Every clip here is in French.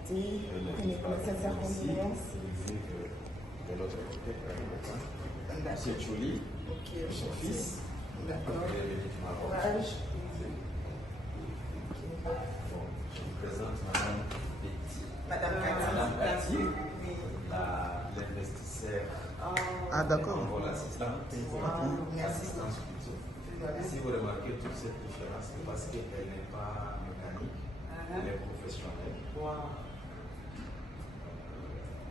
santé, mes sincères condoléances. De l'autre côté, Monsieur Chouli, son fils. D'accord. Courage. Je vous présente Madame Betty. Madame Cathy, l'investisseur. Ah, d'accord. L'assistante. L'assistance plutôt. Si vous remarquez toute cette différence, c'est parce qu'elle n'est pas mécanique, elle est professionnelle.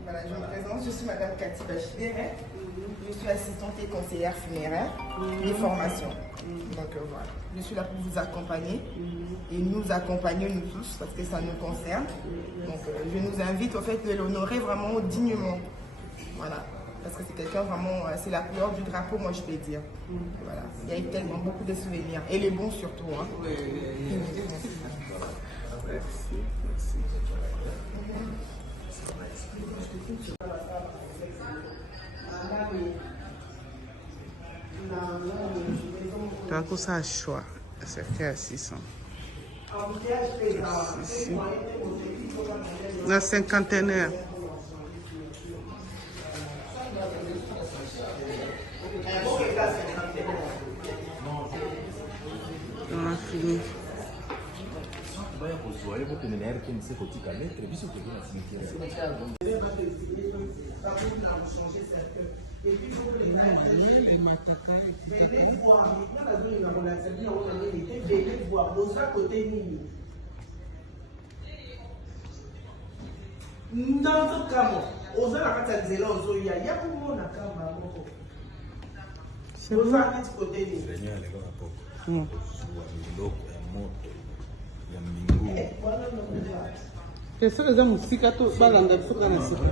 Voilà, je me présente, je suis Madame Cathy Bachideret. Je suis assistante et conseillère funéraire des formations. Donc voilà, je suis là pour vous accompagner et nous accompagner nous tous parce que ça nous concerne. Donc je nous invite au fait de l'honorer vraiment dignement. Voilà, parce que c'est quelqu'un vraiment, c'est la couleur du drapeau, moi je peux dire. Voilà, il y a eu tellement beaucoup de souvenirs et les bons surtout. Hein. Merci. Donc, ça a choix. C'est à 600. Ici. La cinquantenaire. On a fini. Esa musika tu balanda kutoka na siku.